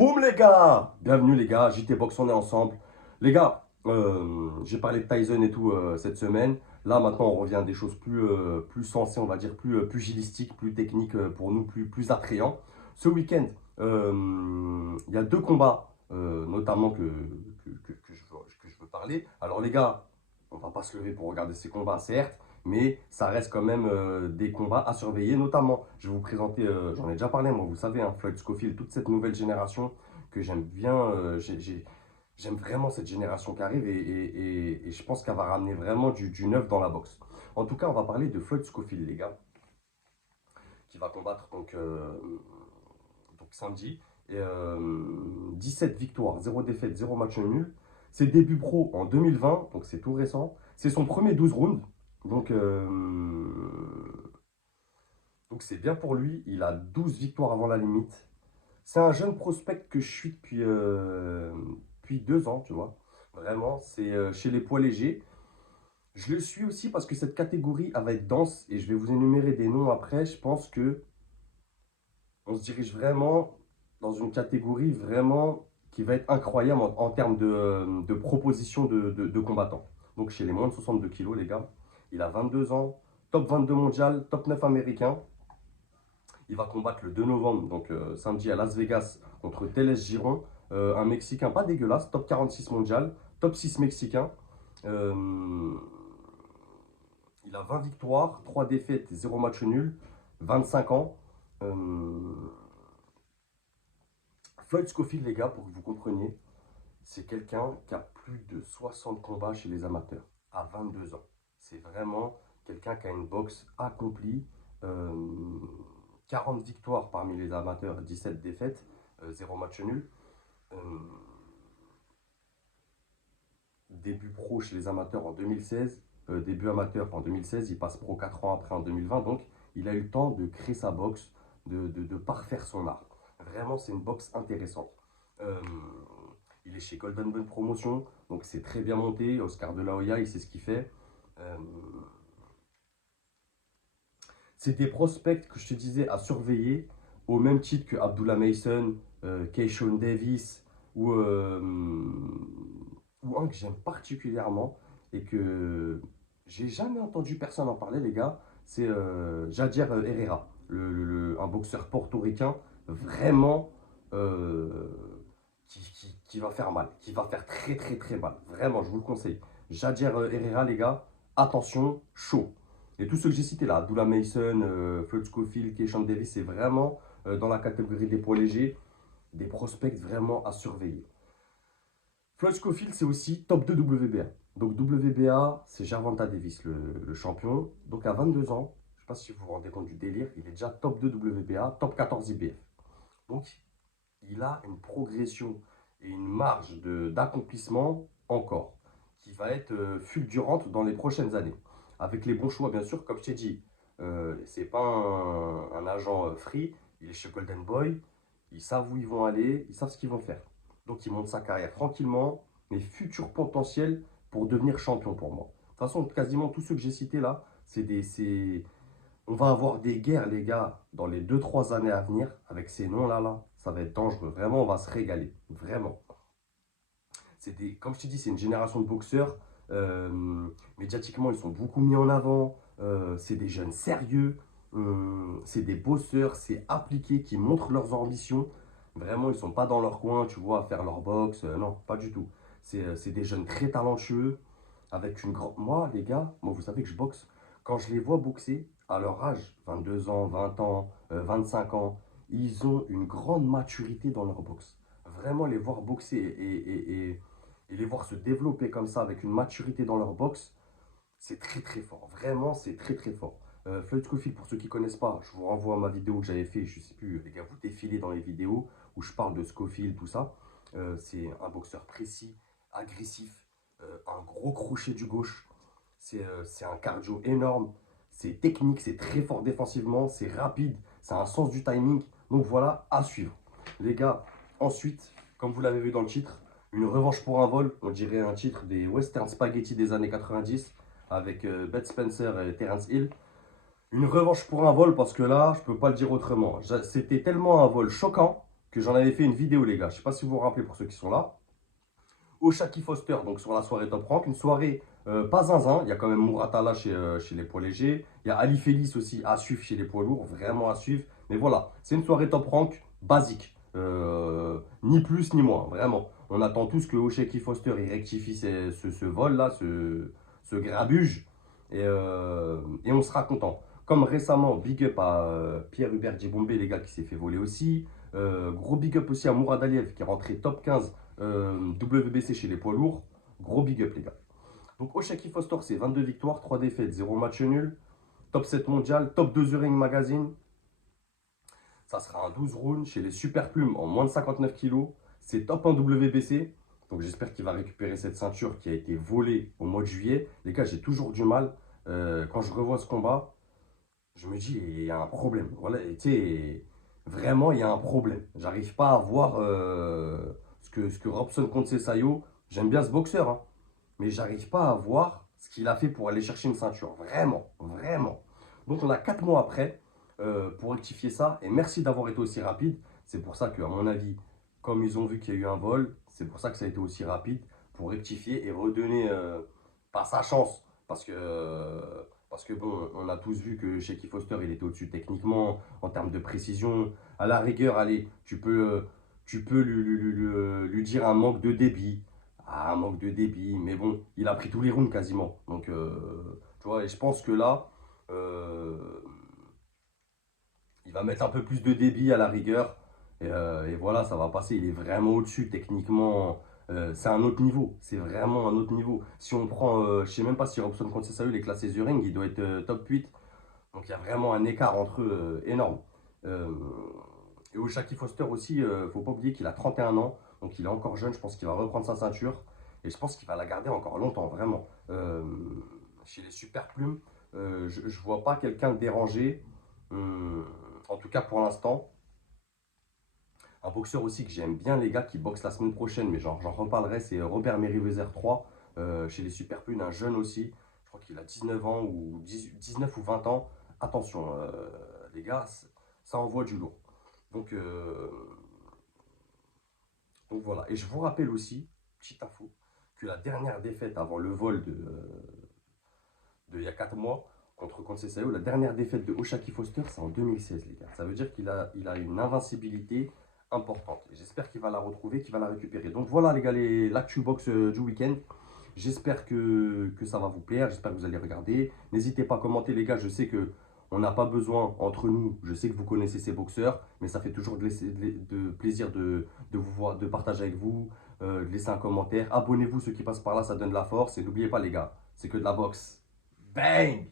Boum les gars! Bienvenue les gars, JT Box, on est ensemble. Les gars, j'ai parlé de Tyson et tout cette semaine. Là maintenant on revient à des choses plus sensées, on va dire, plus pugilistiques, plus techniques pour nous, plus attrayants. Ce week-end, il y a deux combats notamment que je veux parler. Alors les gars, on va pas se lever pour regarder ces combats, certes, mais ça reste quand même des combats à surveiller. Notamment, je vais vous présenter, j'en ai déjà parlé, moi, vous savez, hein, Floyd Scofield, toute cette nouvelle génération que j'aime bien. J'aime vraiment cette génération qui arrive et je pense qu'elle va ramener vraiment du neuf dans la boxe. En tout cas, on va parler de Floyd Scofield, les gars, qui va combattre donc samedi. Et, 17 victoires, 0 défaite, 0 match nul. Ses débuts pro en 2020, donc c'est tout récent. C'est son premier 12 rounds. Donc, donc c'est bien pour lui. Il a 12 victoires avant la limite. C'est un jeune prospect que je suis depuis 2 ans, tu vois. Vraiment, c'est chez les poids légers. Je le suis aussi parce que cette catégorie elle va être dense et je vais vous énumérer des noms après. Je pense que on se dirige vraiment dans une catégorie vraiment qui va être incroyable en termes de proposition de combattants. Donc chez les moins de 62 kilos, les gars, il a 22 ans, top 22 mondial, top 9 américain. Il va combattre le 2 novembre, donc samedi à Las Vegas, contre Teles Giron, un Mexicain pas dégueulasse, top 46 mondial, top 6 mexicain. Euh, il a 20 victoires, 3 défaites, 0 match nul, 25 ans. Euh, Floyd Scofield, les gars, pour que vous compreniez, c'est quelqu'un qui a plus de 60 combats chez les amateurs, à 22 ans. C'est vraiment quelqu'un qui a une boxe accomplie. Euh, 40 victoires parmi les amateurs, 17 défaites, 0 match nul. Euh, Début pro chez les amateurs en 2016, début amateur en 2016, il passe pro 4 ans après en 2020. Donc il a eu le temps de créer sa boxe, de parfaire son art. Vraiment, c'est une boxe intéressante. Euh, il est chez Golden Bun Promotion, donc c'est très bien monté. Oscar de la Hoya, il sait ce qu'il fait. Euh, c'est des prospects que je te disais à surveiller au même titre que Abdullah Mason, Keishon Davis ou un que j'aime particulièrement et que j'ai jamais entendu personne en parler, les gars, c'est Jadir Herrera, un boxeur portoricain vraiment euh, qui va faire mal, qui va faire très très très mal. Vraiment, je vous le conseille. Jadir Herrera, les gars, attention, chaud. Et tous ceux que j'ai cités là, Abdullah Mason, Floyd Scofield, Keishon Davis, c'est vraiment dans la catégorie des poids légers, des prospects vraiment à surveiller. Floyd Scofield, c'est aussi top 2 WBA. Donc WBA, c'est Gervonta Davis, le champion. Donc à 22 ans, je ne sais pas si vous vous rendez compte du délire, il est déjà top 2 WBA, top 14 IBF. Donc il a une progression et une marge d'accomplissement encore, qui va être fulgurante dans les prochaines années. Avec les bons choix, bien sûr, comme je t'ai dit, c'est pas un agent free, il est chez Golden Boy, ils savent où ils vont aller, ils savent ce qu'ils vont faire. Donc il monte sa carrière tranquillement, mais futur potentiel pour devenir champion pour moi. De toute façon, quasiment tous ceux que j'ai cités là, on va avoir des guerres, les gars, dans les 2 3 années à venir, avec ces noms-là, là. Ça va être dangereux. Vraiment, on va se régaler. Vraiment. Comme je te dis, c'est une génération de boxeurs. Médiatiquement, ils sont beaucoup mis en avant. C'est des jeunes sérieux. C'est des bosseurs. C'est appliqué, qui montrent leurs ambitions. Vraiment, ils ne sont pas dans leur coin, tu vois, à faire leur boxe. Non, pas du tout. C'est des jeunes très talentueux. Avec une grande. Moi, les gars, moi, vous savez que je boxe. Quand je les vois boxer, à leur âge, 22 ans, 20 ans, 25 ans, ils ont une grande maturité dans leur boxe. Vraiment, les voir boxer et les voir se développer comme ça avec une maturité dans leur boxe, c'est très très fort. Vraiment, c'est très très fort. Floyd Scofield, pour ceux qui ne connaissent pas, je vous renvoie à ma vidéo que j'avais fait, je ne sais plus, les gars, vous défilez dans les vidéos où je parle de Scofield, tout ça. C'est un boxeur précis, agressif, un gros crochet du gauche. C'est un cardio énorme, c'est technique, c'est très fort défensivement, c'est rapide, c'est un sens du timing. Donc voilà, à suivre. Les gars, ensuite, comme vous l'avez vu dans le titre, une revanche pour un vol, on dirait un titre des Western Spaghetti des années 90 avec Bud Spencer et Terence Hill. Une revanche pour un vol parce que là, je peux pas le dire autrement. C'était tellement un vol choquant que j'en avais fait une vidéo, les gars. Je ne sais pas si vous vous rappelez pour ceux qui sont là. Oshaki Foster, donc sur la soirée Top Rank, une soirée pas zinzin. Il y a quand même Muratala chez les poids légers. Il y a Ali Félix aussi à suivre chez les poids lourds, vraiment à suivre. Mais voilà, c'est une soirée Top Rank basique. Ni plus ni moins, vraiment. On attend tous que Oshaki Foster il rectifie ce vol-là, ce grabuge. Et on sera content. Comme récemment, big up à Pierre-Hubert Djibombé, les gars, qui s'est fait voler aussi. Gros big up aussi à Mourad Aliev, qui est rentré top 15 WBC chez les poids lourds. Gros big up, les gars. Donc, Oshaki Foster, c'est 22 victoires, 3 défaites, 0 match nul. Top 7 mondial, top 2 The Ring Magazine. Ça sera un 12 rounds chez les super plumes en moins de 59 kilos. C'est top 1 WBC. Donc, j'espère qu'il va récupérer cette ceinture qui a été volée au mois de juillet. Les gars, j'ai toujours du mal. Quand je revois ce combat, je me dis, il y a un problème. Voilà, tu sais, vraiment, il y a un problème. J'arrive pas à voir ce que Robson contre Cessayo. J'aime bien ce boxeur, hein, mais j'arrive pas à voir ce qu'il a fait pour aller chercher une ceinture. Vraiment, vraiment. Donc, on a 4 mois après pour rectifier ça. Et merci d'avoir été aussi rapide. C'est pour ça qu'à mon avis, comme ils ont vu qu'il y a eu un vol, c'est pour ça que ça a été aussi rapide pour rectifier et redonner pas sa chance. Parce que bon, on a tous vu que Shaky Foster, il était au-dessus techniquement, en termes de précision. À la rigueur, allez, tu peux lui dire un manque de débit. Ah, un manque de débit, mais bon, il a pris tous les rounds quasiment. Donc, tu vois, et je pense que là, euh, il va mettre un peu plus de débit à la rigueur. Et voilà, ça va passer. Il est vraiment au-dessus techniquement. C'est un autre niveau. C'est vraiment un autre niveau. Si on prend, je sais même pas si Robson Conceição il est classé The Ring, il doit être top 8. Donc il y a vraiment un écart entre eux énorme. Euh, et Oshaki Foster aussi, faut pas oublier qu'il a 31 ans. Donc il est encore jeune. Je pense qu'il va reprendre sa ceinture. Et je pense qu'il va la garder encore longtemps, vraiment. Chez les super plumes, je ne vois pas quelqu'un de dérangé. En tout cas pour l'instant. Un boxeur aussi que j'aime bien, les gars, qui boxe la semaine prochaine, mais j'en reparlerai, c'est Robert Merriweather 3 chez les super plumes, un jeune aussi. Je crois qu'il a 19 ans ou 19 ou 20 ans. Attention, les gars, ça envoie du lourd. Donc, donc voilà. Et je vous rappelle aussi, petite info, que la dernière défaite avant le vol de il y a 4 mois contre Conceição, la dernière défaite de Oshaki Foster, c'est en 2016, les gars. Ça veut dire qu'il a une invincibilité importante. J'espère qu'il va la retrouver, qu'il va la récupérer. Donc voilà, les gars, l'actu box du week-end. J'espère que ça va vous plaire. J'espère que vous allez regarder. N'hésitez pas à commenter, les gars. Je sais que on n'a pas besoin entre nous. Je sais que vous connaissez ces boxeurs, mais ça fait toujours de plaisir de vous voir, de partager avec vous, de laisser un commentaire. Abonnez-vous, ceux qui passent par là, ça donne de la force. Et n'oubliez pas, les gars, c'est que de la boxe. Bang!